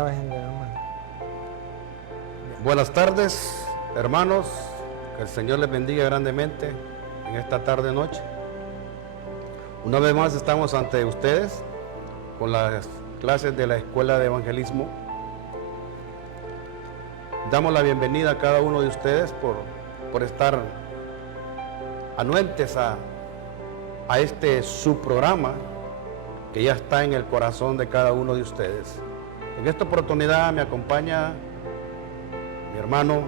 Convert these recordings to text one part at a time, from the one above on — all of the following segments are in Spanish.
estabas en hermano. Buenas tardes, hermanos. Que el Señor les bendiga grandemente en esta tarde-noche. Una vez más estamos ante ustedes con las clases de la Escuela de Evangelismo. Damos la bienvenida a cada uno de ustedes por estar anuentes a este subprograma que ya está en el corazón de cada uno de ustedes. En esta oportunidad me acompaña mi hermano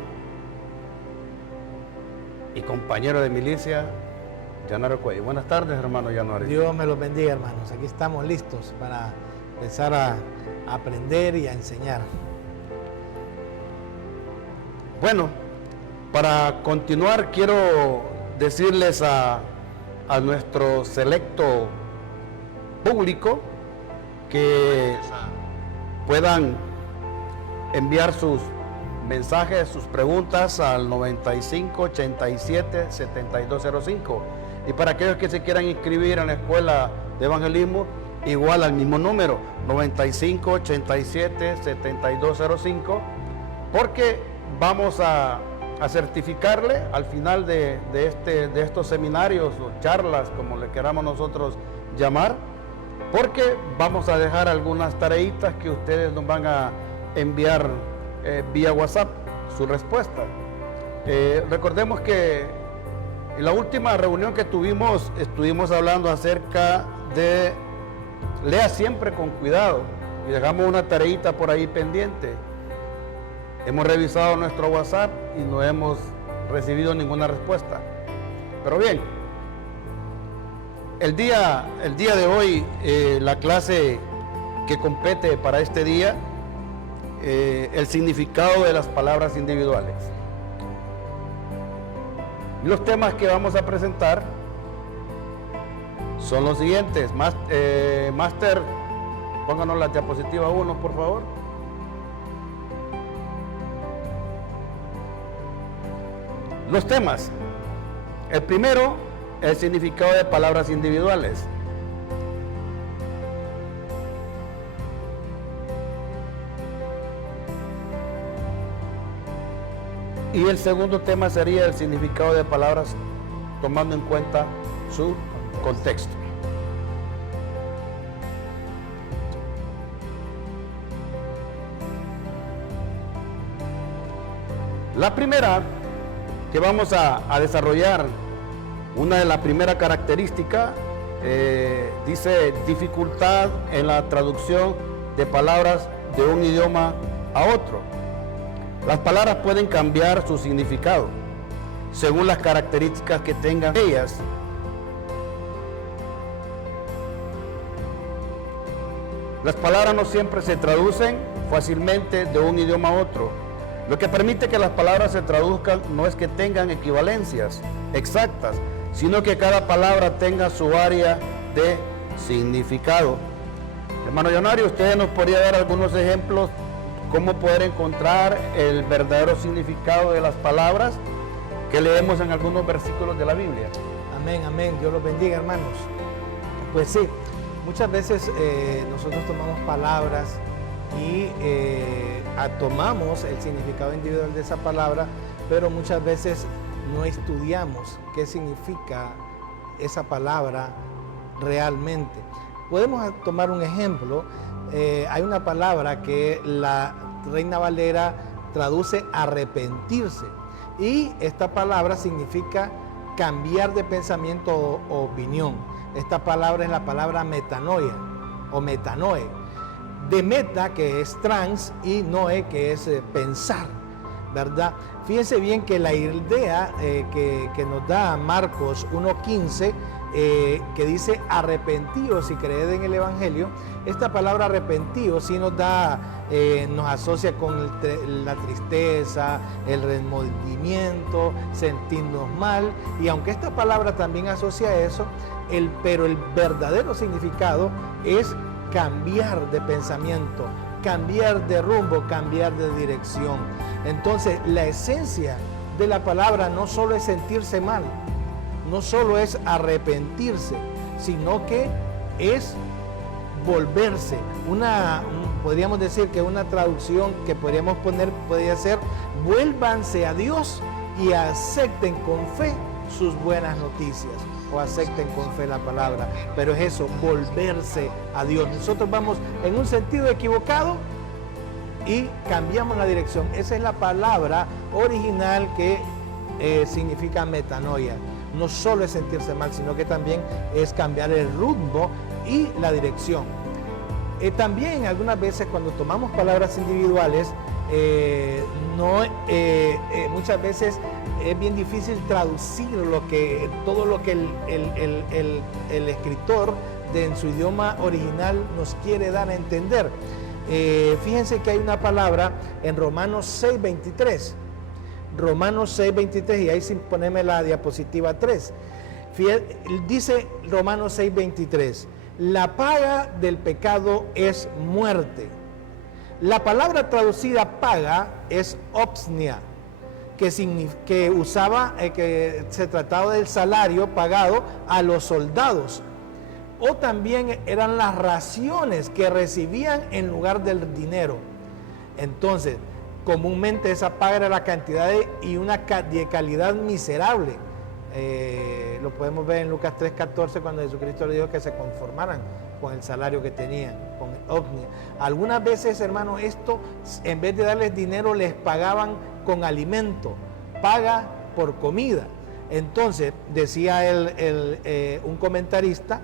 y compañero de milicia, Yanaro Cuello. Buenas tardes, hermano Yanaro. Dios me los bendiga, hermanos. Aquí estamos listos para empezar a aprender y a enseñar. Bueno, para continuar quiero decirles a nuestro selecto público que puedan enviar sus mensajes, sus preguntas al 95 87 7205, y para aquellos que se quieran inscribir en la Escuela de Evangelismo, igual al mismo número 95 87 7205, porque vamos a certificarle al final de estos seminarios o charlas, como le queramos nosotros llamar, porque vamos a dejar algunas tareitas que ustedes nos van a enviar vía WhatsApp su respuesta. Recordemos que en la última reunión que tuvimos, estuvimos hablando acerca de lea siempre con cuidado, y dejamos una tareita por ahí pendiente. Hemos revisado nuestro WhatsApp y no hemos recibido ninguna respuesta. Pero bien, el día de hoy, la clase que compete para este día, el significado de las palabras individuales. Y los temas que vamos a presentar son los siguientes. Máster, pónganos la diapositiva 1, por favor. Los temas. El primero, el significado de palabras individuales. Y el segundo tema sería el significado de palabras tomando en cuenta su contexto. La primera que vamos a desarrollar, una de las primeras características, dice dificultad en la traducción de palabras de un idioma a otro. Las palabras pueden cambiar su significado según las características que tengan ellas. Las palabras no siempre se traducen fácilmente de un idioma a otro. Lo que permite que las palabras se traduzcan no es que tengan equivalencias exactas, sino que cada palabra tenga su área de significado. Hermano Leonario, ¿usted nos podría dar algunos ejemplos cómo poder encontrar el verdadero significado de las palabras que leemos en algunos versículos de la Biblia? Amén, amén. Dios los bendiga, hermanos. Pues sí, muchas veces nosotros tomamos palabras y tomamos el significado individual de esa palabra, pero muchas veces no estudiamos qué significa esa palabra realmente. Podemos tomar un ejemplo. Hay una palabra que la Reina Valera traduce arrepentirse, y esta palabra significa cambiar de pensamiento o opinión. Esta palabra es la palabra metanoia o metanoe, de meta, que es trans, y noe, que es pensar, ¿verdad? Fíjense bien que la idea que nos da Marcos 1:15, que dice arrepentíos y creed en el Evangelio, esta palabra arrepentíos sí nos asocia con la tristeza, el remordimiento, sentirnos mal, y aunque esta palabra también asocia eso, pero el verdadero significado es cambiar de pensamiento, cambiar de rumbo, cambiar de dirección. Entonces, la esencia de la palabra no solo es sentirse mal, no solo es arrepentirse, sino que es volverse, podríamos decir que una traducción que podríamos poner podría ser: vuélvanse a Dios y acepten con fe sus buenas noticias, o acepten con fe la palabra. Pero es eso, volverse a Dios. Nosotros vamos en un sentido equivocado y cambiamos la dirección. Esa es la palabra original que significa metanoia. No solo es sentirse mal, sino que también es cambiar el rumbo y la dirección. También algunas veces cuando tomamos palabras individuales, muchas veces es bien difícil traducir todo lo que el escritor en su idioma original nos quiere dar a entender. Fíjense que hay una palabra en Romanos 6:23. Romanos 6:23, y ahí sin ponerme la diapositiva 3. Dice Romanos 6:23: la paga del pecado es muerte. La palabra traducida paga es opsnia, que se trataba del salario pagado a los soldados, o también eran las raciones que recibían en lugar del dinero. Entonces, comúnmente esa paga era la cantidad y una de calidad miserable. Lo podemos ver en Lucas 3:14, cuando Jesucristo le dijo que se conformaran con el salario que tenían, con opnia. Algunas veces, hermanos, esto, en vez de darles dinero, les pagaban con alimento, paga por comida. Entonces, decía un comentarista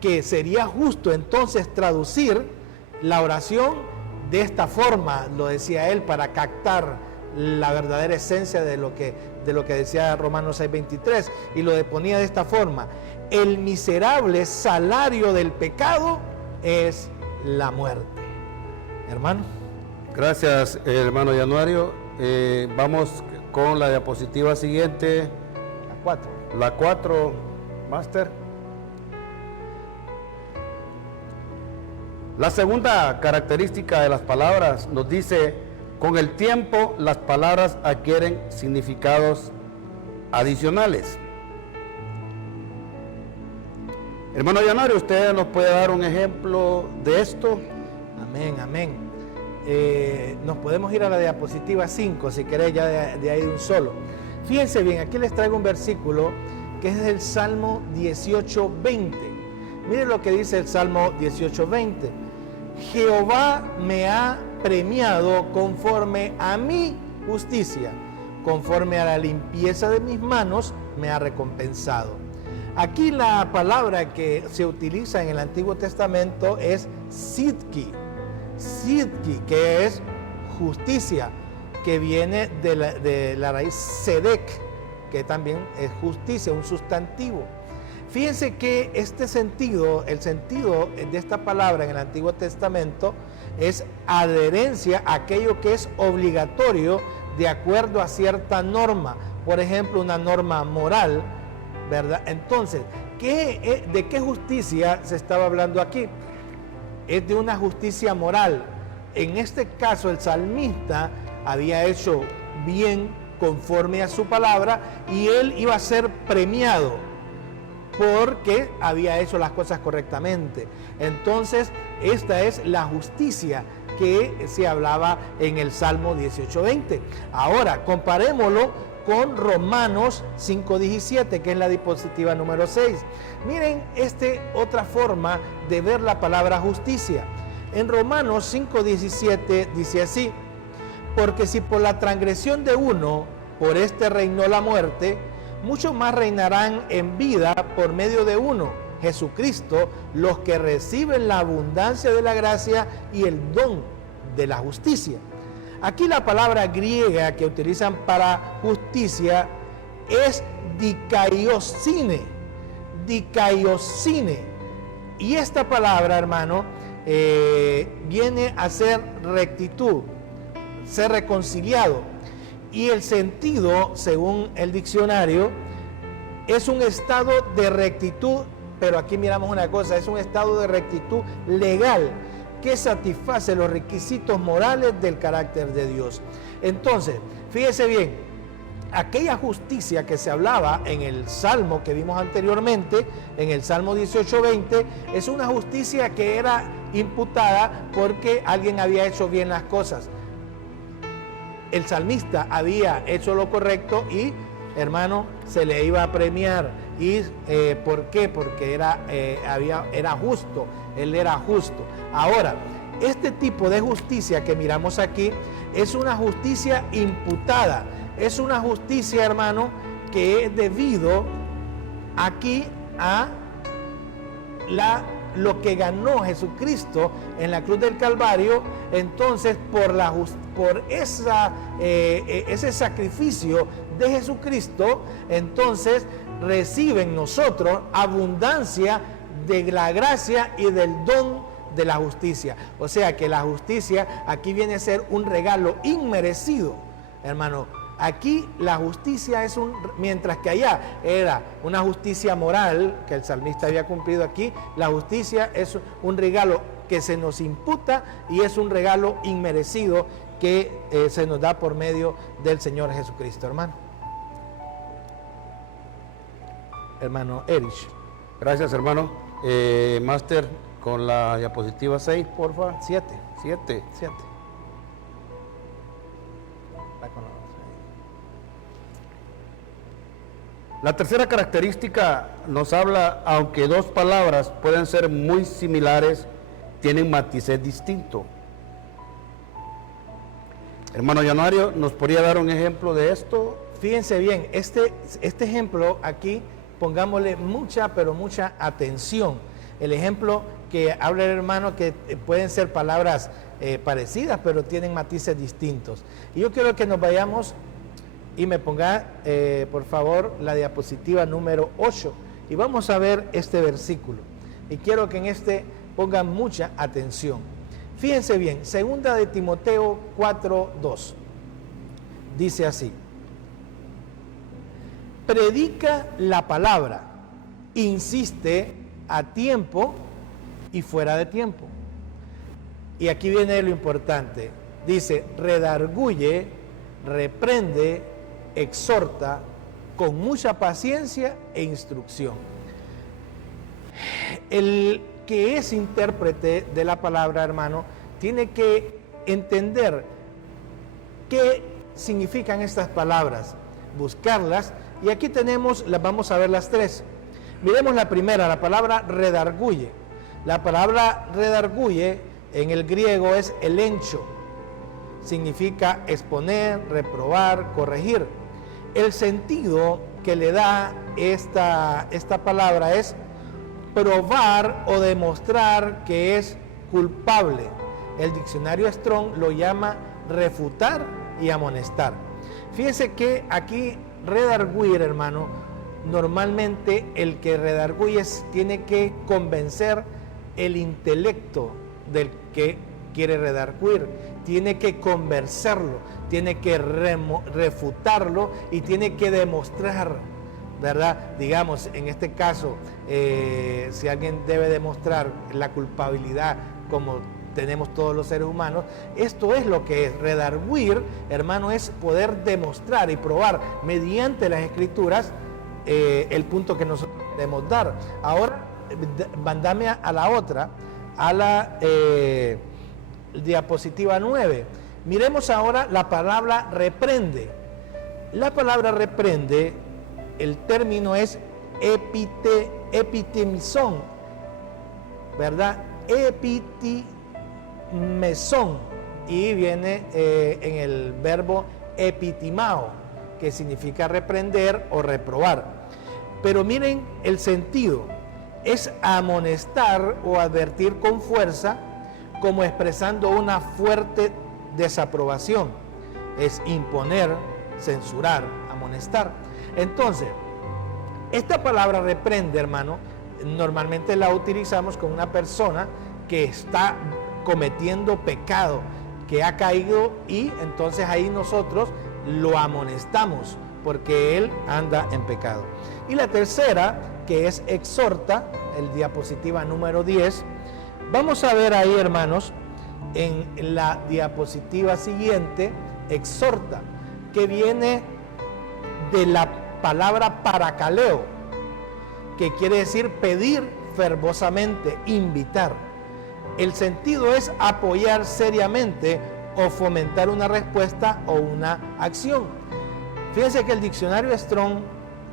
que sería justo entonces traducir la oración de esta forma, lo decía él, para captar la verdadera esencia de lo que decía Romanos 6:23, y lo ponía de esta forma: el miserable salario del pecado es la muerte. Hermano. Gracias, hermano Januario. Vamos con la diapositiva siguiente. La 4. La 4, Máster. La segunda característica de las palabras nos dice: con el tiempo las palabras adquieren significados adicionales. Hermano Januario, ¿usted nos puede dar un ejemplo de esto? Amén, amén. Nos podemos ir a la diapositiva 5, si queréis, ya de ahí de un solo. Fíjense bien, aquí les traigo un versículo que es del Salmo 18:20. Miren lo que dice el Salmo 18:20. Jehová me ha premiado conforme a mi justicia, conforme a la limpieza de mis manos me ha recompensado. Aquí la palabra que se utiliza en el Antiguo Testamento es sidki, que es justicia, que viene de la raíz sedek, que también es justicia, un sustantivo. Fíjense que el sentido de esta palabra en el Antiguo Testamento es adherencia a aquello que es obligatorio de acuerdo a cierta norma, por ejemplo, una norma moral, ¿verdad? Entonces, ¿de qué justicia se estaba hablando aquí? Es de una justicia moral. En este caso, el salmista había hecho bien conforme a su palabra y él iba a ser premiado porque había hecho las cosas correctamente. Entonces, esta es la justicia que se hablaba en el Salmo 18:20. Ahora, comparémoslo con Romanos 5:17, que es la diapositiva número 6. Miren, otra forma de ver la palabra justicia. En Romanos 5:17 dice así: porque si por la transgresión de uno, por reinó la muerte, mucho más reinarán en vida por medio de uno, Jesucristo, los que reciben la abundancia de la gracia y el don de la justicia. Aquí la palabra griega que utilizan para justicia es dikaiosine. Y esta palabra, hermano, viene a ser rectitud, ser reconciliado. Y el sentido, según el diccionario, es un estado de rectitud, pero aquí miramos una cosa, es un estado de rectitud legal que satisface los requisitos morales del carácter de Dios. Entonces, fíjese bien, aquella justicia que se hablaba en el Salmo que vimos anteriormente, en el Salmo 18:20, es una justicia que era imputada porque alguien había hecho bien las cosas. El salmista había hecho lo correcto y, hermano, se le iba a premiar. ¿Y por qué? Porque era justo, él era justo. Ahora, este tipo de justicia que miramos aquí es una justicia imputada, es una justicia, hermano, que es debido aquí a lo que ganó Jesucristo en la cruz del Calvario. Entonces, por ese sacrificio de Jesucristo, entonces reciben nosotros abundancia de la gracia y del don de la justicia. O sea que la justicia aquí viene a ser un regalo inmerecido, hermano. Aquí la justicia es mientras que allá era una justicia moral que el salmista había cumplido, aquí la justicia es un regalo que se nos imputa y es un regalo inmerecido que se nos da por medio del Señor Jesucristo, hermano. Hermano Erich. Gracias, hermano. Máster, con la diapositiva 6, porfa. 7. 7. La tercera característica nos habla, aunque dos palabras pueden ser muy similares, tienen matices distintos. Hermano Januario, ¿nos podría dar un ejemplo de esto? Fíjense bien, este ejemplo aquí, pongámosle mucha, pero mucha atención. El ejemplo que habla el hermano, que pueden ser palabras parecidas, pero tienen matices distintos. Y yo quiero que nos vayamos y me ponga, por favor, la diapositiva número 8. Y vamos a ver este versículo. Y quiero que en este pongan mucha atención. Fíjense bien, 2 de Timoteo 4:2. Dice así: predica la palabra, insiste a tiempo y fuera de tiempo. Y aquí viene lo importante. Dice, redarguye, reprende, exhorta con mucha paciencia e instrucción. El que es intérprete de la palabra, hermano, tiene que entender qué significan estas palabras, buscarlas, y aquí vamos a ver las tres. Miremos la primera, la palabra redarguye. La palabra redarguye en el griego es elencho, significa exponer, reprobar, corregir. El sentido que le da esta palabra es probar o demostrar que es culpable. El diccionario Strong lo llama refutar y amonestar. Fíjese que aquí redarguir, hermano, normalmente el que redarguye tiene que convencer el intelecto del que quiere redarguir, tiene que convencerlo, tiene que refutarlo y tiene que demostrar, ¿verdad? Digamos, en este caso, si alguien debe demostrar la culpabilidad como tenemos todos los seres humanos, esto es lo que es redarguir, hermano, es poder demostrar y probar mediante las escrituras el punto que nosotros queremos dar. Ahora, mandame a la otra, a la diapositiva 9. Miremos ahora la palabra reprende. La palabra reprende, el término es epitemizón, ¿verdad? Epitimesón, y viene en el verbo epitimao, que significa reprender o reprobar. Pero miren el sentido, es amonestar o advertir con fuerza, como expresando una fuerte desaprobación. Es imponer, censurar, amonestar. Entonces, esta palabra reprende, hermano, normalmente la utilizamos con una persona que está cometiendo pecado, que ha caído, y entonces ahí nosotros lo amonestamos porque él anda en pecado. Y la tercera, que es exhorta, el diapositiva número 10, vamos a ver ahí, hermanos, en la diapositiva siguiente, exhorta, que viene de la palabra paracaleo, que quiere decir pedir fervosamente, invitar. El sentido es apoyar seriamente o fomentar una respuesta o una acción. Fíjense que el diccionario Strong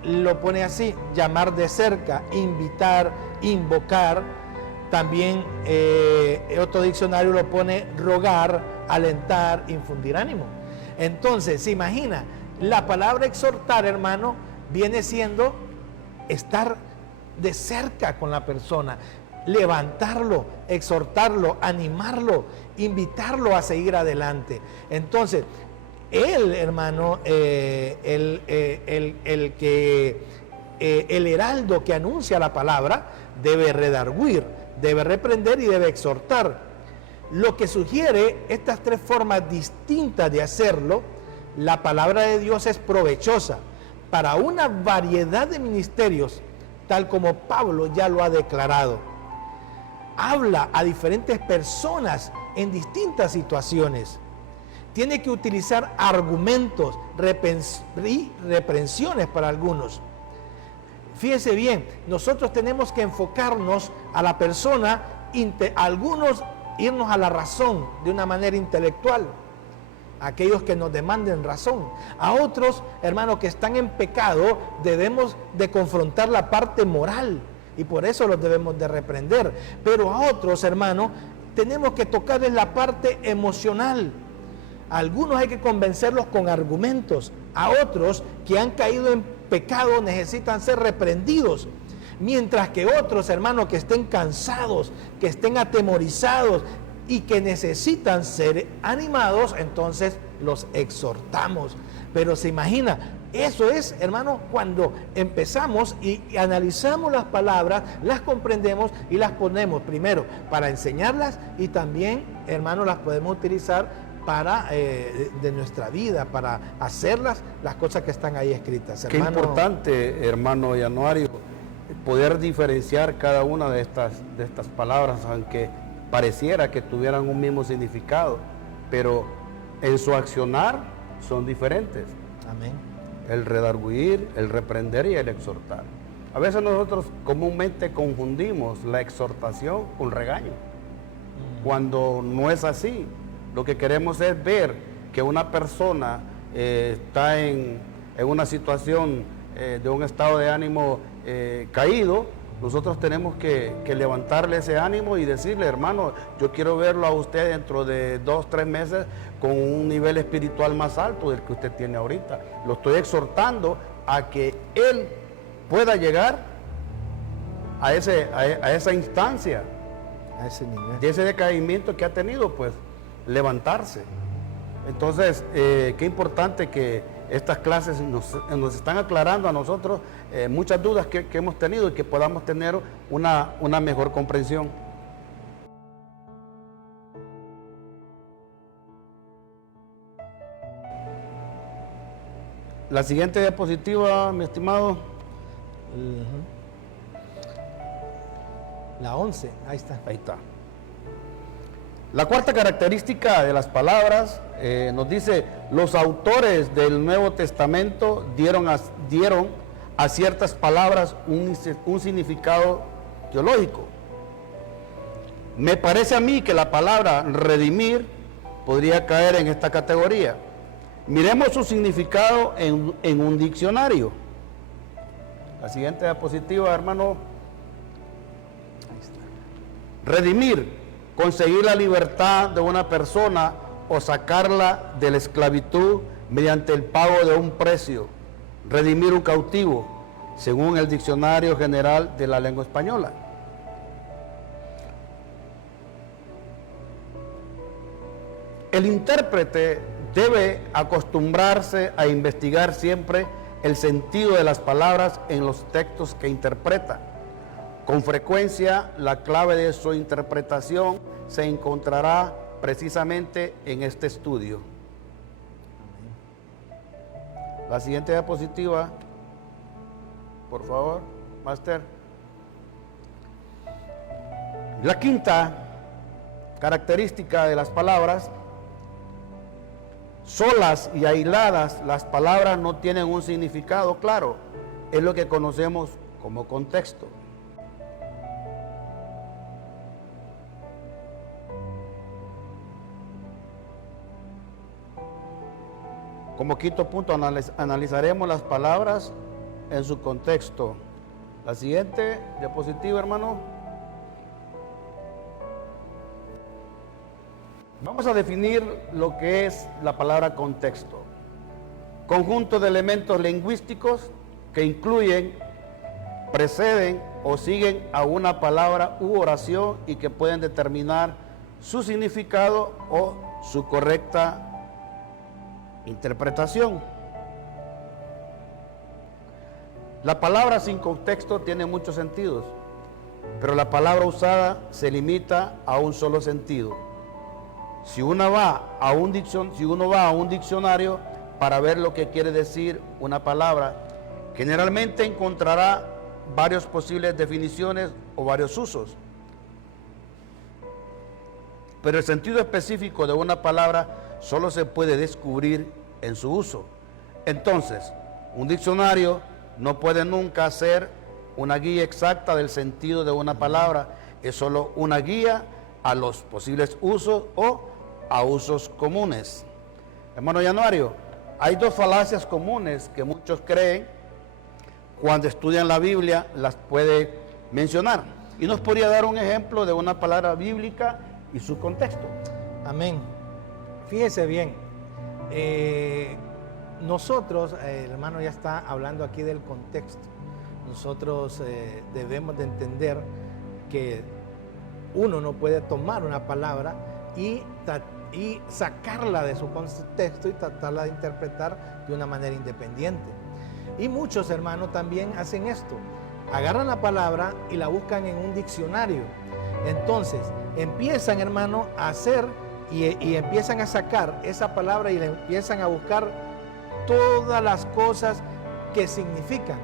lo pone así: llamar de cerca, invitar, invocar. También otro diccionario lo pone rogar, alentar, infundir ánimo. Entonces, se imagina, la palabra exhortar, hermano, viene siendo estar de cerca con la persona, levantarlo, exhortarlo, animarlo, invitarlo a seguir adelante. Entonces, él, hermano, el heraldo que anuncia la palabra debe redarguir, debe reprender y debe exhortar. Lo que sugiere estas tres formas distintas de hacerlo, la palabra de Dios es provechosa para una variedad de ministerios, tal como Pablo ya lo ha declarado. Habla a diferentes personas en distintas situaciones. Tiene que utilizar argumentos y reprensiones para algunos. Fíjese bien, nosotros tenemos que enfocarnos a la persona, algunos irnos a la razón de una manera intelectual, aquellos que nos demanden razón. A otros, hermanos, que están en pecado, debemos de confrontar la parte moral y por eso los debemos de reprender. Pero a otros, hermanos, tenemos que tocarles la parte emocional. A algunos hay que convencerlos con argumentos, a otros que han caído en pecado necesitan ser reprendidos, mientras que otros, hermanos, que estén cansados, que estén atemorizados y que necesitan ser animados, entonces los exhortamos. Pero se imagina, eso es, hermano, cuando empezamos y analizamos las palabras, las comprendemos y las ponemos primero para enseñarlas y también, hermano, las podemos utilizar para de nuestra vida, para hacerlas las cosas que están ahí escritas. Qué importante, hermano Januario, poder diferenciar cada una de estas palabras, aunque pareciera que tuvieran un mismo significado, pero en su accionar son diferentes. Amén. El redarguir, el reprender y el exhortar. A veces nosotros comúnmente confundimos la exhortación con regaño, cuando no es así. Lo que queremos es ver que una persona está en una situación de un estado de ánimo caído. Nosotros tenemos que levantarle ese ánimo y decirle: hermano, yo quiero verlo a usted dentro de 2, 3 meses con un nivel espiritual más alto del que usted tiene ahorita. Lo estoy exhortando a que él pueda llegar a esa instancia, a ese nivel, de ese decaimiento que ha tenido, pues levantarse. Entonces, qué importante que estas clases nos están aclarando a nosotros muchas dudas que hemos tenido y que podamos tener una mejor comprensión. La siguiente diapositiva, mi estimado. La 11, ahí está. Ahí está. La cuarta característica de las palabras nos dice: los autores del Nuevo Testamento dieron a ciertas palabras un significado teológico. Me parece a mí que la palabra redimir podría caer en esta categoría. Miremos su significado en un diccionario. La siguiente diapositiva, hermano. Ahí está. Redimir: conseguir la libertad de una persona o sacarla de la esclavitud mediante el pago de un precio. Redimir un cautivo, según el Diccionario General de la Lengua Española. El intérprete debe acostumbrarse a investigar siempre el sentido de las palabras en los textos que interpreta. Con frecuencia, la clave de su interpretación se encontrará precisamente en este estudio. La siguiente diapositiva, por favor, Máster. La quinta característica de las palabras: solas y aisladas, las palabras no tienen un significado claro. Es lo que conocemos como contexto. Como quinto punto, analizaremos las palabras en su contexto. La siguiente diapositiva, hermano. Vamos a definir lo que es la palabra contexto. Conjunto de elementos lingüísticos que incluyen, preceden o siguen a una palabra u oración y que pueden determinar su significado o su correcta interpretación. La palabra sin contexto tiene muchos sentidos, pero la palabra usada se limita a un solo sentido. Si uno va a un diccionario para ver lo que quiere decir una palabra, generalmente encontrará varias posibles definiciones o varios usos. Pero el sentido específico de una palabra solo se puede descubrir en su uso. Entonces, un diccionario no puede nunca ser una guía exacta del sentido de una palabra, es solo una guía a los posibles usos o a usos comunes. Hermano Januario, hay dos falacias comunes que muchos creen cuando estudian la Biblia, las puede mencionar. Y nos podría dar un ejemplo de una palabra bíblica y su contexto. Amén. Fíjese bien, nosotros, el hermano ya está hablando aquí del contexto. Nosotros debemos de entender que uno no puede tomar una palabra y sacarla de su contexto y tratarla de interpretar de una manera independiente. Y muchos hermanos también hacen esto. Agarran la palabra y la buscan en un diccionario. Entonces, empiezan, hermano, a hacer y empiezan a sacar esa palabra y le empiezan a buscar todas las cosas que significan.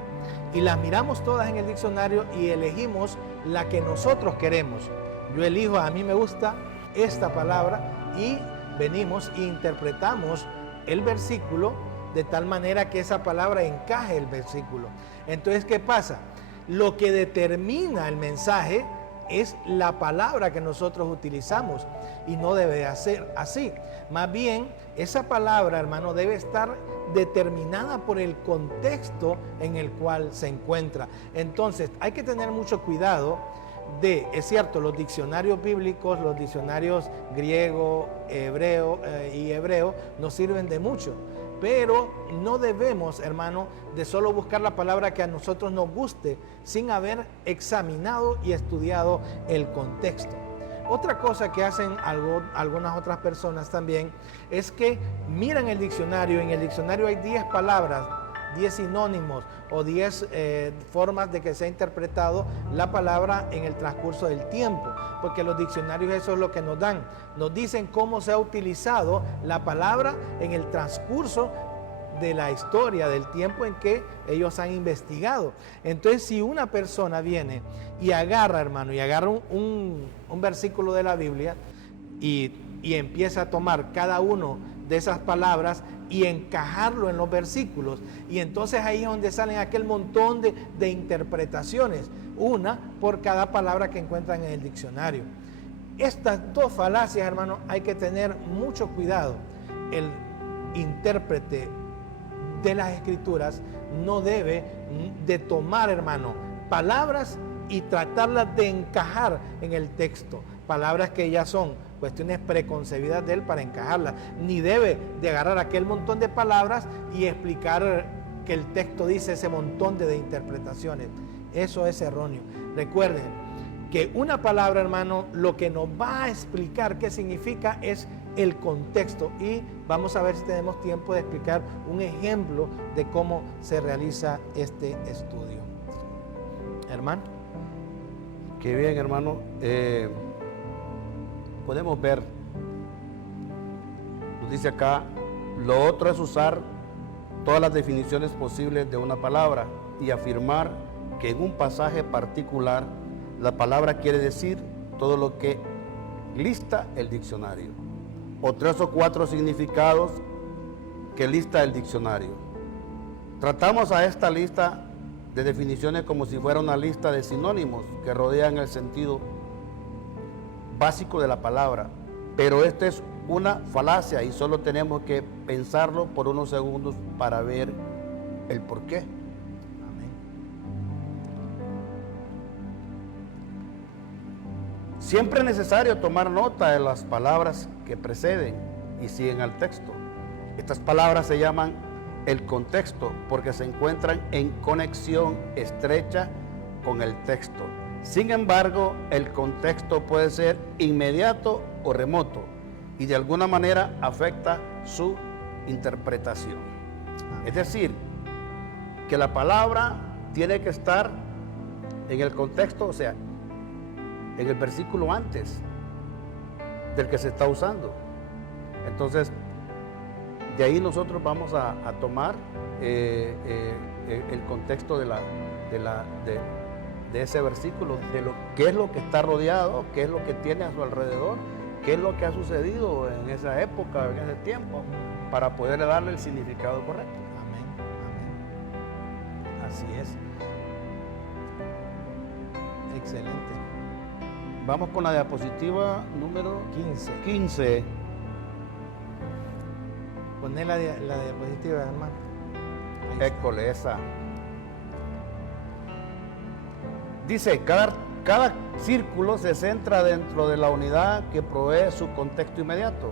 Y las miramos todas en el diccionario y elegimos la que nosotros queremos. Yo elijo, a mí me gusta esta palabra y venimos e interpretamos el versículo de tal manera que esa palabra encaje el versículo. Entonces, ¿qué pasa? Lo que determina el mensaje es la palabra que nosotros utilizamos y no debe ser así. Más bien, esa palabra, hermano, debe estar determinada por el contexto en el cual se encuentra. Entonces, hay que tener mucho cuidado es cierto, los diccionarios bíblicos, los diccionarios griego, hebreo y hebreo nos sirven de mucho. Pero no debemos, hermano, de solo buscar la palabra que a nosotros nos guste sin haber examinado y estudiado el contexto. Otra cosa que hacen algunas otras personas también es que miran el diccionario. En el diccionario hay 10 palabras, 10 sinónimos o 10 formas de que se ha interpretado la palabra en el transcurso del tiempo, porque los diccionarios eso es lo que nos dan, nos dicen cómo se ha utilizado la palabra en el transcurso de la historia, del tiempo en que ellos han investigado. Entonces, si una persona viene y agarra, hermano, y agarra un versículo de la Biblia y empieza a tomar cada uno de esas palabras y encajarlo en los versículos, y entonces ahí es donde salen aquel montón de interpretaciones, una por cada palabra que encuentran en el diccionario. Estas dos falacias, hermano, hay que tener mucho cuidado. El intérprete de las escrituras no debe de tomar, hermano, palabras y tratarlas de encajar en el texto, palabras que ya son cuestiones preconcebidas de él para encajarlas, ni debe de agarrar aquel montón de palabras y explicar que el texto dice ese montón de interpretaciones. Eso es erróneo. Recuerden que una palabra, hermano, lo que nos va a explicar qué significa es el contexto, y vamos a ver si tenemos tiempo de explicar un ejemplo de cómo se realiza este estudio. Hermano. Qué bien, hermano. Podemos ver, nos dice acá, lo otro es usar todas las definiciones posibles de una palabra y afirmar que en un pasaje particular la palabra quiere decir todo lo que lista el diccionario, o 3 o 4 significados que lista el diccionario. Tratamos a esta lista de definiciones como si fuera una lista de sinónimos que rodean el sentido básico de la palabra, pero este es una falacia y solo tenemos que pensarlo por unos segundos para ver el por qué. Amén. Siempre es necesario tomar nota de las palabras que preceden y siguen al texto. Estas palabras se llaman el contexto porque se encuentran en conexión estrecha con el texto. Sin embargo, el contexto puede ser inmediato o remoto y de alguna manera afecta su interpretación. Es decir, que la palabra tiene que estar en el contexto, o sea, en el versículo antes del que se está usando. Entonces, de ahí nosotros vamos a tomar el contexto de ese versículo, de qué es lo que está rodeado, qué es lo que tiene a su alrededor, qué es lo que ha sucedido en esa época, en ese tiempo, para poder darle el significado correcto. Amén. Amén. Así es. Excelente. Vamos con la diapositiva número 15. Poné la diapositiva, hermano. Ahí está. École, esa. Dice, cada círculo se centra dentro de la unidad que provee su contexto inmediato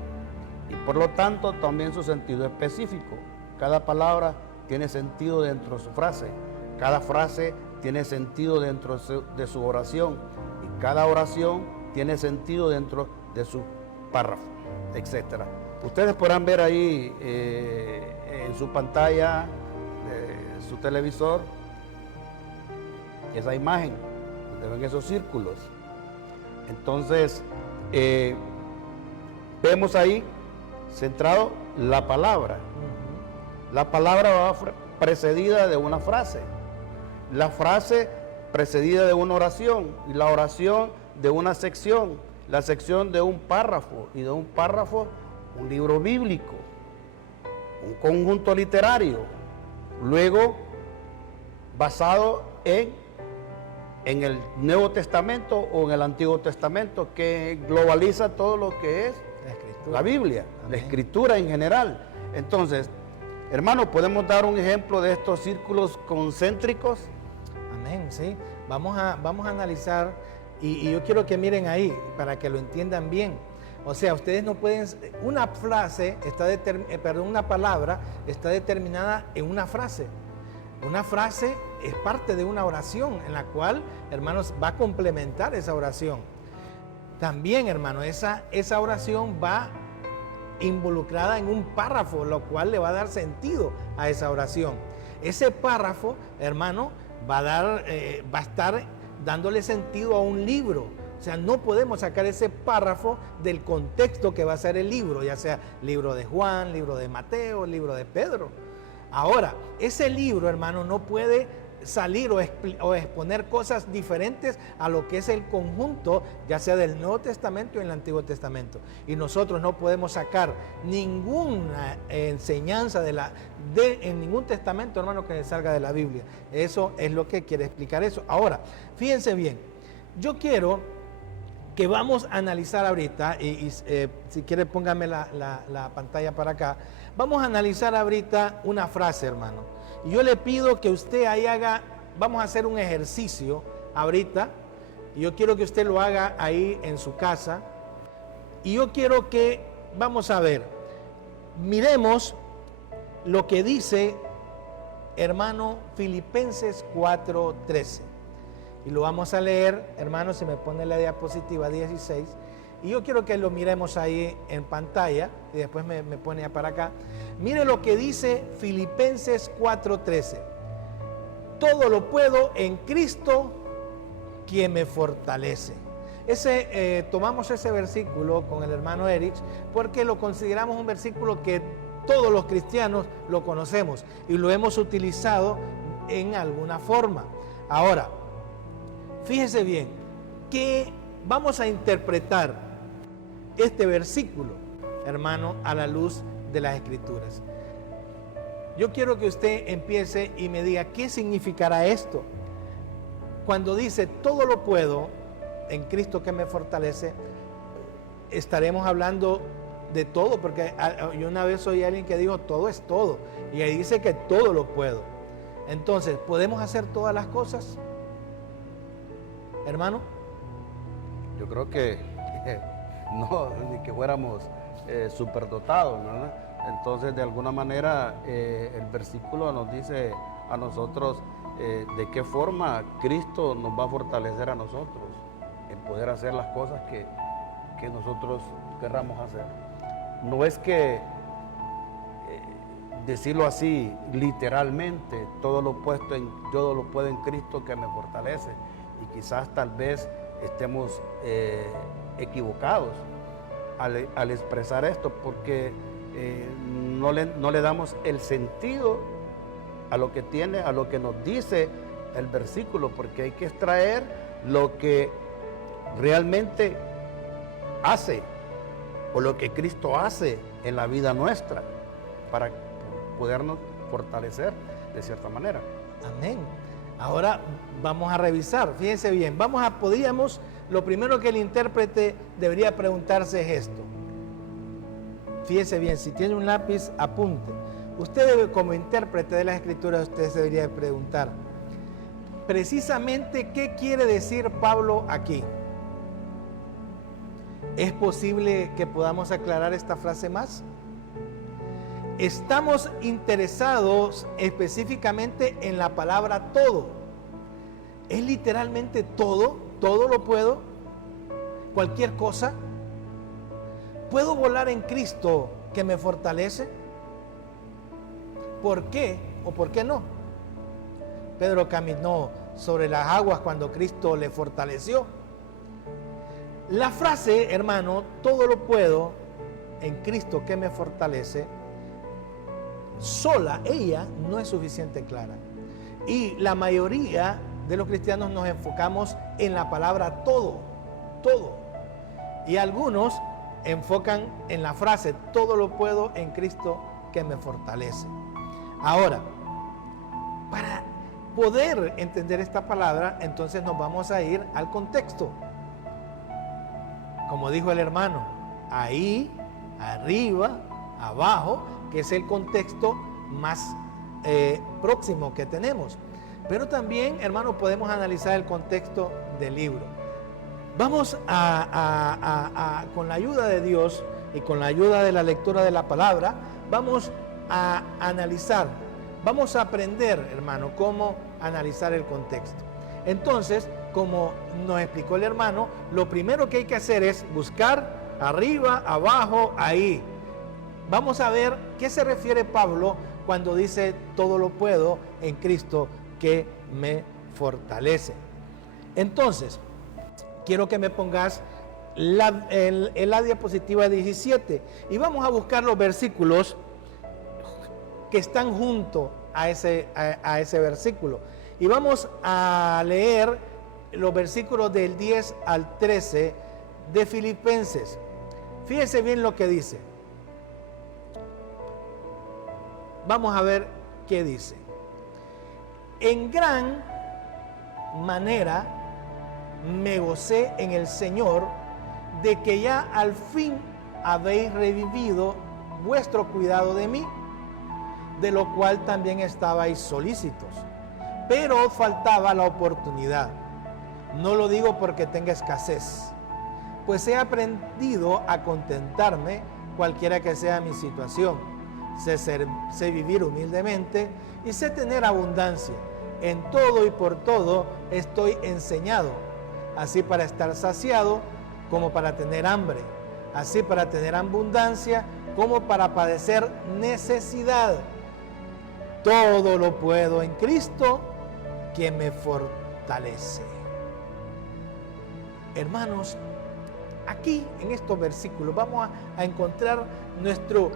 y por lo tanto también su sentido específico. Cada palabra tiene sentido dentro de su frase, cada frase tiene sentido dentro de su oración y cada oración tiene sentido dentro de su párrafo, etc. Ustedes podrán ver ahí en su pantalla, su televisor, esa imagen, donde ven esos círculos. Entonces, vemos ahí centrado la palabra. La palabra va precedida de una frase. La frase precedida de una oración. Y la oración de una sección. La sección de un párrafo. Y de un párrafo, un libro bíblico. Un conjunto literario. Luego, basado en el Nuevo Testamento o en el Antiguo Testamento, que globaliza todo lo que es la Biblia, Amén. la Escritura en general. Entonces, hermanos, podemos dar un ejemplo de estos círculos concéntricos. Amén, sí. Vamos a analizar y yo quiero que miren ahí para que lo entiendan bien. O sea, ustedes no pueden, una frase una palabra está determinada en una frase. Una frase es parte de una oración en la cual, hermanos, va a complementar esa oración. También, hermano, esa oración va involucrada en un párrafo, lo cual le va a dar sentido a esa oración. Ese párrafo, hermano, va a estar dándole sentido a un libro. O sea, no podemos sacar ese párrafo del contexto que va a ser el libro, ya sea libro de Juan, libro de Mateo, libro de Pedro. Ahora, ese libro, hermano, no puede salir o exponer cosas diferentes a lo que es el conjunto, ya sea del Nuevo Testamento y el Antiguo Testamento. Y nosotros no podemos sacar ninguna enseñanza en ningún testamento, hermano, que salga de la Biblia. Eso es lo que quiere explicar eso. Ahora, fíjense bien, yo quiero que vamos a analizar ahorita, si quiere póngame la pantalla para acá. Vamos a analizar ahorita una frase, hermano. Y yo le pido que usted ahí vamos a hacer un ejercicio ahorita. Y yo quiero que usted lo haga ahí en su casa. Y yo quiero que, vamos a ver, miremos lo que dice, hermano, Filipenses 4:13. Y lo vamos a leer, hermano, si me pone la diapositiva 16. Y yo quiero que lo miremos ahí en pantalla. Y después me pone para acá. Mire lo que dice Filipenses 4:13. Todo lo puedo en Cristo, quien me fortalece. Tomamos ese versículo con el hermano Erich porque lo consideramos un versículo que todos los cristianos lo conocemos y lo hemos utilizado en alguna forma. Ahora, fíjese bien, que vamos a interpretar este versículo, hermano, a la luz de las Escrituras. Yo quiero que usted empiece y me diga qué significará esto. Cuando dice todo lo puedo en Cristo que me fortalece, estaremos hablando de todo, porque yo una vez oí a alguien que dijo, todo es todo, y ahí dice que todo lo puedo. Entonces, ¿podemos hacer todas las cosas, hermano? Yo creo que no, ni que fuéramos superdotados, ¿verdad? Entonces, de alguna manera, el versículo nos dice a nosotros de qué forma Cristo nos va a fortalecer a nosotros en poder hacer las cosas que nosotros querramos hacer. No es que, decirlo así, literalmente, todo lo puedo en Cristo que me fortalece. Y quizás tal vez estemos equivocados al expresar esto, porque no le damos el sentido a lo que tiene, a lo que nos dice el versículo, porque hay que extraer lo que realmente hace o lo que Cristo hace en la vida nuestra para podernos fortalecer de cierta manera. Amén. Ahora vamos a revisar, fíjense bien, lo primero que el intérprete debería preguntarse es esto. Fíjense bien, si tiene un lápiz, apunte. Usted debe, como intérprete de las Escrituras, usted se debería preguntar, precisamente, ¿qué quiere decir Pablo aquí? ¿Es posible que podamos aclarar esta frase más? Estamos interesados específicamente en la palabra todo. ¿Es literalmente todo? ¿Todo lo puedo? ¿Cualquier cosa? ¿Puedo volar en Cristo que me fortalece? ¿Por qué o por qué no? Pedro caminó sobre las aguas cuando Cristo le fortaleció. La frase, hermano, todo lo puedo en Cristo que me fortalece, sola, ella no es suficiente clara. Y la mayoría de los cristianos nos enfocamos en la palabra todo, todo. Y algunos enfocan en la frase, todo lo puedo en Cristo que me fortalece. Ahora, para poder entender esta palabra, entonces nos vamos a ir al contexto. Como dijo el hermano, ahí, arriba, abajo, que es el contexto más próximo que tenemos. Pero también, hermano, podemos analizar el contexto del libro. Vamos con la ayuda de Dios y con la ayuda de la lectura de la palabra, vamos a analizar, vamos a aprender, hermano, cómo analizar el contexto. Entonces, como nos explicó el hermano, lo primero que hay que hacer es buscar arriba, abajo, ahí. Vamos a ver qué se refiere Pablo cuando dice todo lo puedo en Cristo que me fortalece. Entonces, quiero que me pongas la diapositiva 17 y vamos a buscar los versículos que están junto a ese versículo. Y vamos a leer los versículos del 10 al 13 de Filipenses. Fíjense bien lo que dice. Vamos a ver qué dice. En gran manera me gocé en el Señor de que ya al fin habéis revivido vuestro cuidado de mí, de lo cual también estabais solícitos, pero os faltaba la oportunidad. No lo digo porque tenga escasez, pues he aprendido a contentarme cualquiera que sea mi situación. Sé vivir humildemente y sé tener abundancia. En todo y por todo estoy enseñado, así para estar saciado como para tener hambre, así para tener abundancia como para padecer necesidad. Todo lo puedo en Cristo que me fortalece. Hermanos, aquí en estos versículos vamos a encontrar nuestro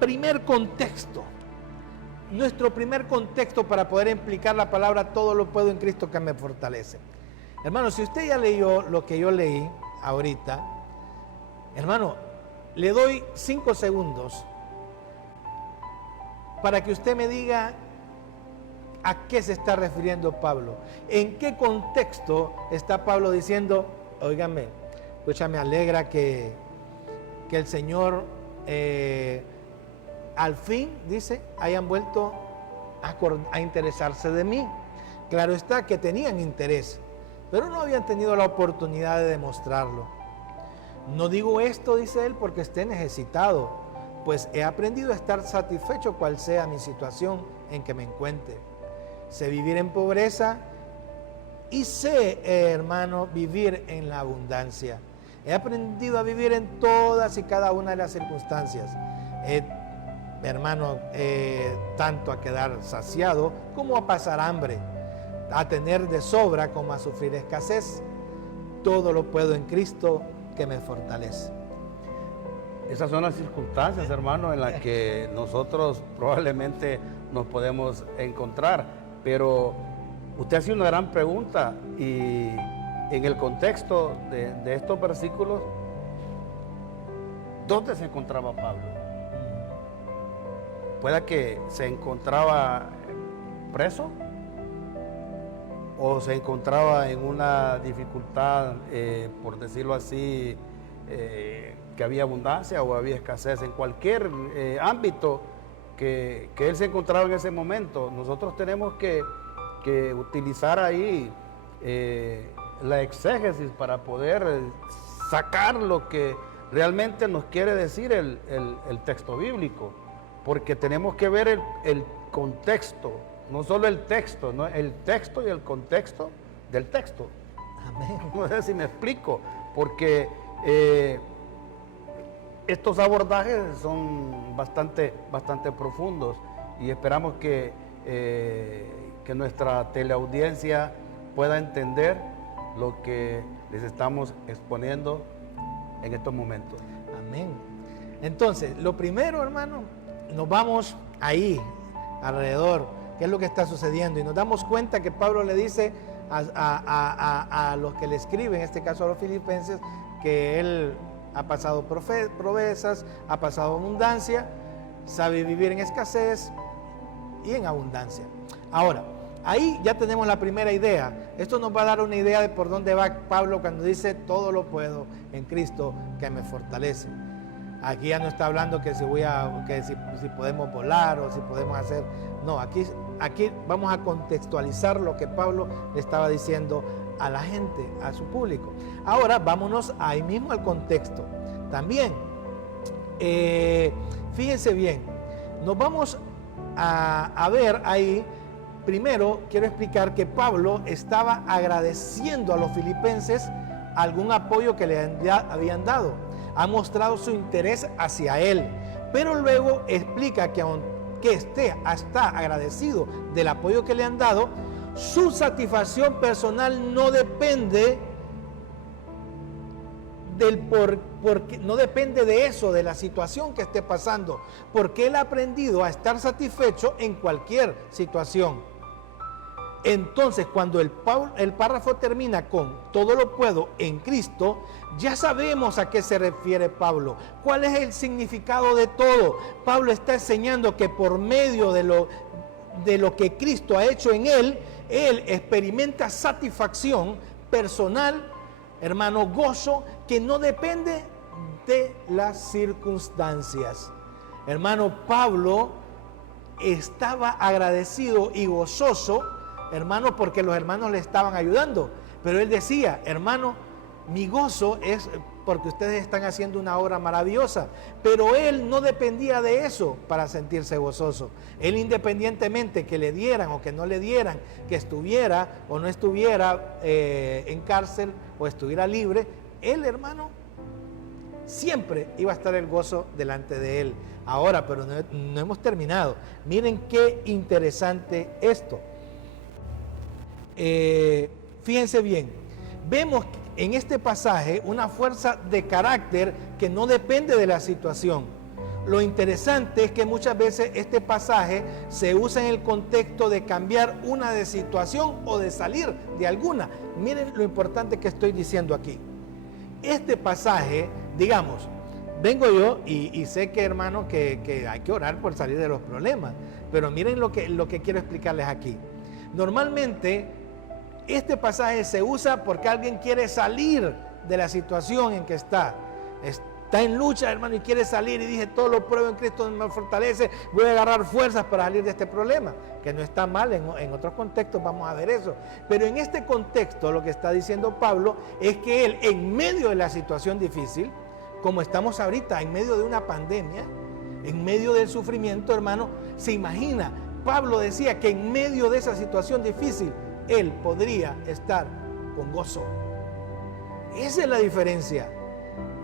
primer contexto para poder implicar la palabra todo lo puedo en Cristo que me fortalece. Hermano, si usted ya leyó lo que yo leí ahorita, hermano, le doy 5 segundos para que usted me diga a qué se está refiriendo Pablo. ¿En qué contexto está Pablo diciendo, óigame, escucha, me alegra que que el Señor al fin, dice, hayan vuelto a interesarse de mí. Claro está que tenían interés, pero no habían tenido la oportunidad de demostrarlo. No digo esto, dice él, porque esté necesitado, pues he aprendido a estar satisfecho cual sea mi situación en que me encuentre. Sé vivir en pobreza y sé, hermano, vivir en la abundancia. He aprendido a vivir en todas y cada una de las circunstancias. Hermano, tanto a quedar saciado como a pasar hambre, a tener de sobra como a sufrir escasez. Todo lo puedo en Cristo que me fortalece. Esas son las circunstancias, hermano, en las que nosotros probablemente nos podemos encontrar. Pero usted hace una gran pregunta y en el contexto de estos versículos, ¿dónde se encontraba Pablo? Pueda que se encontraba preso o se encontraba en una dificultad, por decirlo así, que había abundancia o había escasez en cualquier ámbito que él se encontraba en ese momento. Nosotros tenemos que utilizar ahí la exégesis para poder sacar lo que realmente nos quiere decir el texto bíblico, porque tenemos que ver el contexto, no solo el texto, ¿no? El texto y el contexto del texto. Amén. No sé si me explico, porque estos abordajes son bastante profundos y esperamos que nuestra teleaudiencia pueda entender lo que les estamos exponiendo en estos momentos. Amén. Entonces, lo primero, hermano, nos vamos ahí, alrededor, qué es lo que está sucediendo, y nos damos cuenta que Pablo le dice a los que le escriben, en este caso a los filipenses, que él ha pasado proezas, ha pasado abundancia, sabe vivir en escasez y en abundancia. Ahora, ahí ya tenemos la primera idea. Esto nos va a dar una idea de por dónde va Pablo cuando dice todo lo puedo en Cristo que me fortalece. Aquí ya no está hablando que si podemos volar o si podemos hacer. No, aquí vamos a contextualizar lo que Pablo le estaba diciendo a la gente, a su público. Ahora vámonos ahí mismo al contexto. También, fíjense bien, nos vamos a ver ahí. Primero, quiero explicar que Pablo estaba agradeciendo a los filipenses algún apoyo que le habían dado. Ha mostrado su interés hacia él, pero luego explica que aunque está agradecido del apoyo que le han dado, su satisfacción personal no depende no depende de eso, de la situación que esté pasando, porque él ha aprendido a estar satisfecho en cualquier situación. Entonces, cuando el párrafo termina con todo lo puedo en Cristo, ya sabemos a qué se refiere Pablo. ¿Cuál es el significado de todo? Pablo está enseñando que por medio de lo que Cristo ha hecho en él experimenta satisfacción personal, hermano, gozo que no depende de las circunstancias. Hermano, Pablo estaba agradecido y gozoso, hermano, porque los hermanos le estaban ayudando. Pero él decía, hermano, mi gozo es porque ustedes están haciendo una obra maravillosa. Pero él no dependía de eso para sentirse gozoso. Él, independientemente que le dieran o que no le dieran, que estuviera o no estuviera en cárcel o estuviera libre, él, hermano, siempre iba a estar el gozo delante de él. Ahora, pero no hemos terminado. Miren qué interesante esto. Fíjense bien, vemos en este pasaje una fuerza de carácter que no depende de la situación. Lo interesante es que muchas veces este pasaje se usa en el contexto de cambiar una de situación o de salir de alguna. Miren lo importante que estoy diciendo aquí. Este pasaje, digamos, vengo yo y sé que, hermano, que hay que orar por salir de los problemas, pero miren lo que quiero explicarles aquí. Normalmente este pasaje se usa porque alguien quiere salir de la situación en que está está en lucha, hermano, y quiere salir y dice, todo lo pruebo en Cristo me fortalece, voy a agarrar fuerzas para salir de este problema, que no está mal, en otros contextos vamos a ver eso. Pero en este contexto lo que está diciendo Pablo es que él, en medio de la situación difícil, como estamos ahorita, en medio de una pandemia, en medio del sufrimiento, hermano, se imagina, Pablo decía que en medio de esa situación difícil, él podría estar con gozo. Esa es la diferencia,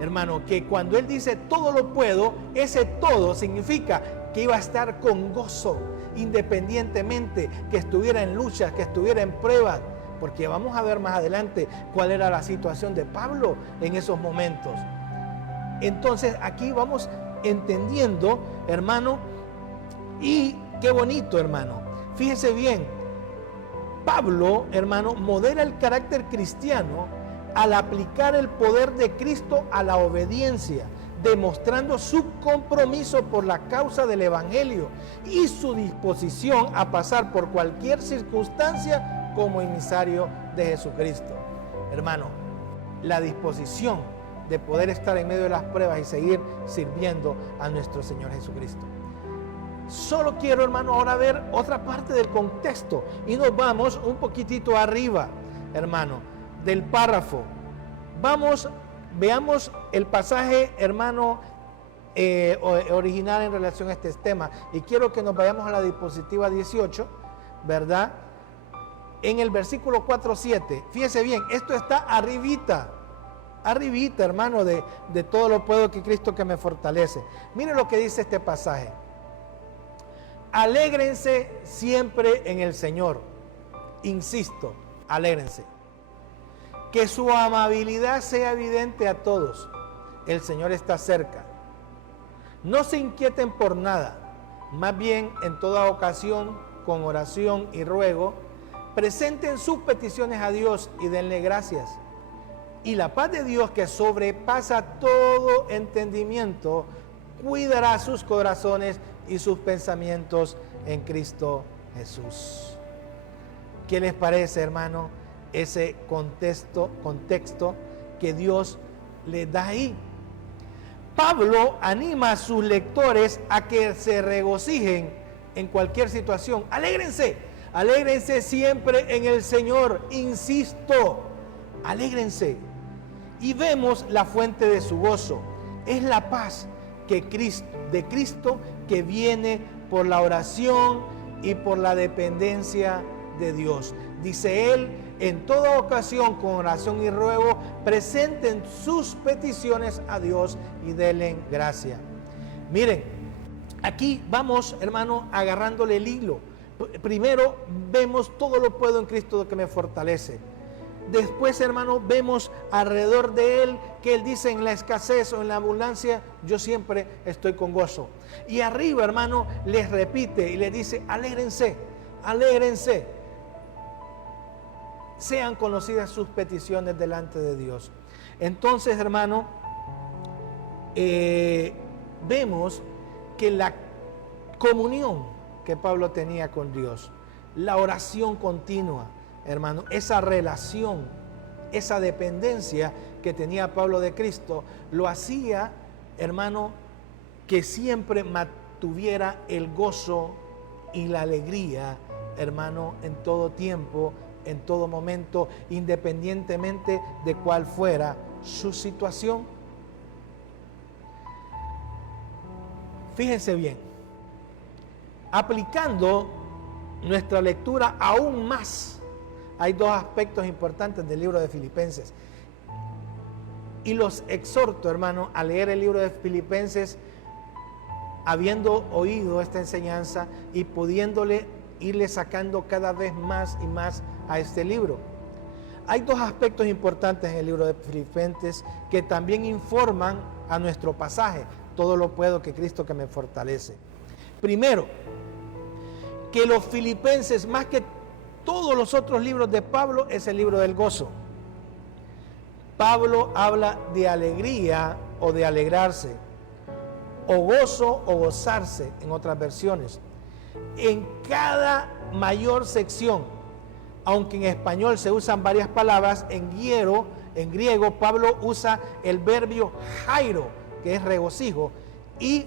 hermano, que cuando él dice todo lo puedo, ese todo significa que iba a estar con gozo, independientemente que estuviera en luchas, que estuviera en pruebas, porque vamos a ver más adelante cuál era la situación de Pablo en esos momentos. Entonces aquí vamos entendiendo, hermano, y qué bonito, hermano. Fíjese bien, Pablo, hermano, modela el carácter cristiano al aplicar el poder de Cristo a la obediencia, demostrando su compromiso por la causa del Evangelio y su disposición a pasar por cualquier circunstancia como emisario de Jesucristo. Hermano, la disposición de poder estar en medio de las pruebas y seguir sirviendo a nuestro Señor Jesucristo. Solo quiero, hermano, ahora ver otra parte del contexto y nos vamos un poquitito arriba, hermano, del párrafo. Veamos el pasaje, hermano, original en relación a este tema. Y quiero que nos vayamos a la diapositiva 18, ¿verdad? En el versículo 4-7. Fíjese bien, esto está arribita, hermano, de todo lo puedo que Cristo que me fortalece. Mire lo que dice este pasaje. Alégrense siempre en el Señor. Insisto, alégrense. Que su amabilidad sea evidente a todos. El Señor está cerca. No se inquieten por nada. Más bien, en toda ocasión, con oración y ruego, presenten sus peticiones a Dios y denle gracias. Y la paz de Dios, que sobrepasa todo entendimiento, cuidará sus corazones y sus pensamientos en Cristo Jesús. ¿Qué les parece, hermano, ese contexto que Dios les da ahí? Pablo anima a sus lectores a que se regocijen en cualquier situación. Alégrense siempre en el Señor, insisto, alégrense. Y vemos la fuente de su gozo, es la paz de Cristo que viene por la oración y por la dependencia de Dios. Dice él, en toda ocasión con oración y ruego, presenten sus peticiones a Dios y denle gracia. Miren, aquí vamos, hermano, agarrándole el hilo. Primero vemos todo lo puedo en Cristo que me fortalece. Después, hermano, vemos alrededor de él que él dice en la escasez o en la abundancia, yo siempre estoy con gozo. Y arriba, hermano, les repite y les dice, alégrense. Sean conocidas sus peticiones delante de Dios. Entonces, hermano, vemos que la comunión que Pablo tenía con Dios, la oración continua, hermano, esa relación, esa dependencia que tenía Pablo de Cristo, lo hacía, hermano, que siempre mantuviera el gozo y la alegría, hermano, en todo tiempo, en todo momento, independientemente de cuál fuera su situación. Fíjense bien, aplicando nuestra lectura aún más, hay dos aspectos importantes del libro de Filipenses. Y los exhorto, hermano, a leer el libro de Filipenses habiendo oído esta enseñanza y pudiéndole irle sacando cada vez más y más a este libro. Hay dos aspectos importantes en el libro de Filipenses que también informan a nuestro pasaje. Todo lo puedo que Cristo que me fortalece. Primero, que los Filipenses, más que todos los otros libros de Pablo, es el libro del gozo. Pablo habla de alegría o de alegrarse, o gozo o gozarse en otras versiones. En cada mayor sección, aunque en español se usan varias palabras, en griego Pablo usa el verbio jairo, que es regocijo, y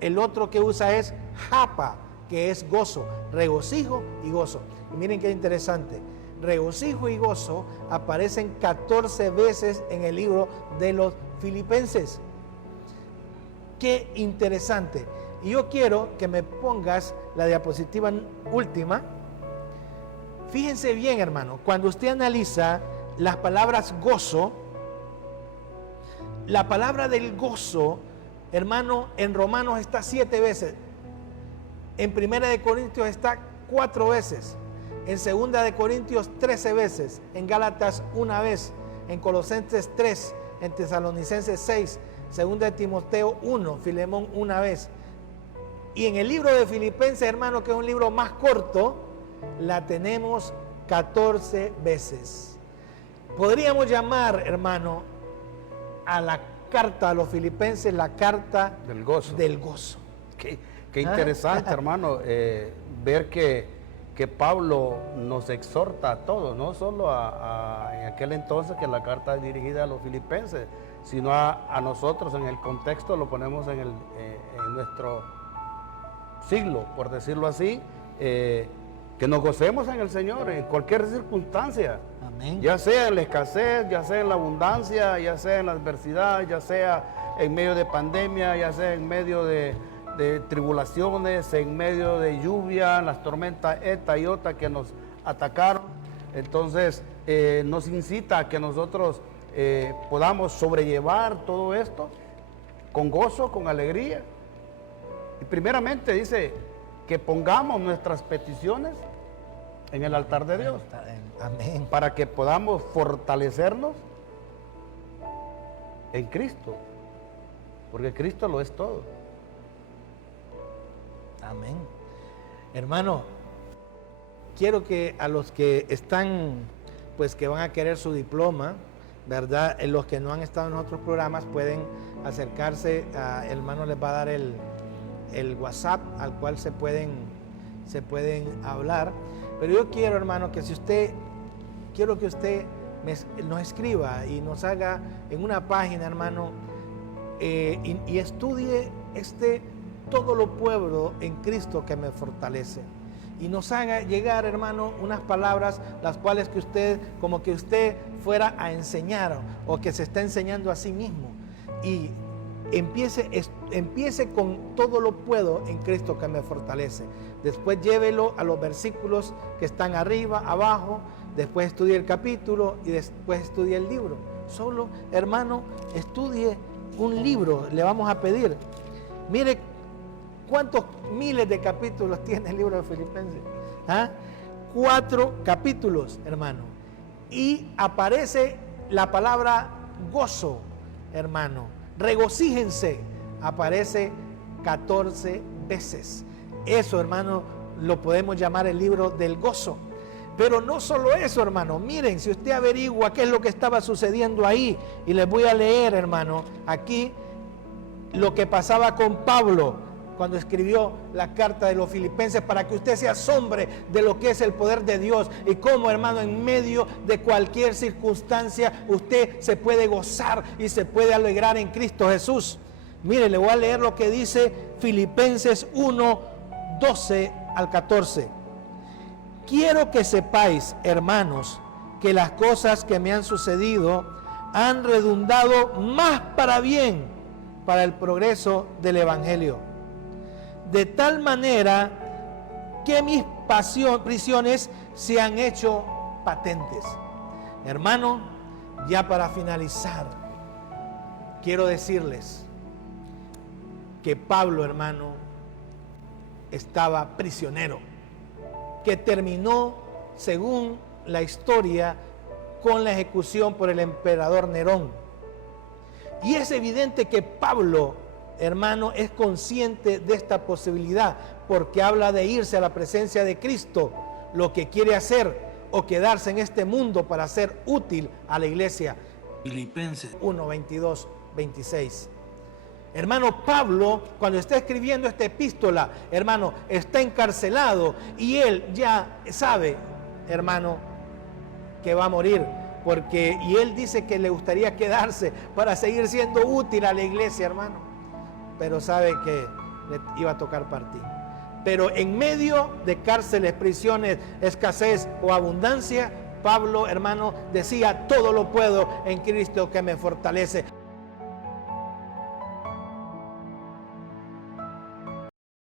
el otro que usa es japa, que es gozo, regocijo y gozo. Y miren qué interesante, regocijo y gozo aparecen 14 veces en el libro de los Filipenses. Qué interesante. Y yo quiero que me pongas la diapositiva última. Fíjense bien, hermano, cuando usted analiza las palabras gozo, la palabra del gozo, hermano, en Romanos está 7 veces, en Primera de Corintios está 4 veces, en Segunda de Corintios 13 veces, en Gálatas 1 vez, en Colosenses 3, en Tesalonicenses 6, Segunda de Timoteo 1, Filemón 1 vez. Y en el libro de Filipenses, hermano, que es un libro más corto, la tenemos 14 veces. Podríamos llamar, hermano, a la carta a los Filipenses la carta del gozo. Del gozo. Qué interesante, hermano, ver que Pablo nos exhorta a todos, no solo en aquel entonces que la carta es dirigida a los filipenses, sino a nosotros en el contexto, lo ponemos en nuestro siglo, por decirlo así, que nos gocemos en el Señor en cualquier circunstancia. Amén. Ya sea en la escasez, ya sea en la abundancia, ya sea en la adversidad, ya sea en medio de pandemia, ya sea en medio de tribulaciones, en medio de lluvia, las tormentas Eta y Ota que nos atacaron. Entonces nos incita a que nosotros podamos sobrellevar todo esto con gozo, con alegría. Y primeramente dice que pongamos nuestras peticiones en el altar de Dios. Amén. Para que podamos fortalecernos en Cristo, porque Cristo lo es todo. Amén. Hermano, quiero que a los que están, pues que van a querer su diploma, ¿verdad? Los que no han estado en otros programas pueden acercarse, el hermano les va a dar el WhatsApp al cual se pueden hablar. Pero yo quiero, hermano, que quiero que usted nos escriba y nos haga en una página, hermano, y estudie todo lo puedo en Cristo que me fortalece. Y nos haga llegar, hermano, unas palabras las cuales que usted, como que usted fuera a enseñar o que se está enseñando a sí mismo. Y empiece con todo lo puedo en Cristo que me fortalece. Después llévelo a los versículos que están arriba, abajo. Después estudie el capítulo y después estudie el libro. Solo, hermano, estudie un libro. Le vamos a pedir. Mire cuántos miles de capítulos tiene el libro de Filipenses. 4 capítulos, hermano. Y aparece la palabra gozo, hermano. Regocíjense. Aparece 14 veces. Eso, hermano, lo podemos llamar el libro del gozo. Pero no solo eso, hermano. Miren, si usted averigua qué es lo que estaba sucediendo ahí, y les voy a leer, hermano, aquí lo que pasaba con Pablo cuando escribió la carta de los Filipenses, para que usted se asombre de lo que es el poder de Dios y cómo, hermano, en medio de cualquier circunstancia usted se puede gozar y se puede alegrar en Cristo Jesús. Mire, le voy a leer lo que dice Filipenses 1, 12 al 14. Quiero que sepáis, hermanos, que las cosas que me han sucedido han redundado más para bien, para el progreso del Evangelio. De tal manera que mis prisiones se han hecho patentes. Hermano, ya para finalizar, quiero decirles que Pablo, hermano, estaba prisionero, que terminó, según la historia, con la ejecución por el emperador Nerón. Y es evidente que Pablo, hermano, es consciente de esta posibilidad, porque habla de irse a la presencia de Cristo, lo que quiere hacer, o quedarse en este mundo para ser útil a la iglesia. Filipenses 1, 22, 26. Hermano, Pablo, cuando está escribiendo esta epístola, hermano, está encarcelado y él ya sabe, hermano, que va a morir. y él dice que le gustaría quedarse para seguir siendo útil a la iglesia, hermano, pero sabe que le iba a tocar partir. Pero en medio de cárceles, prisiones, escasez o abundancia, Pablo, hermano, decía: todo lo puedo en Cristo que me fortalece.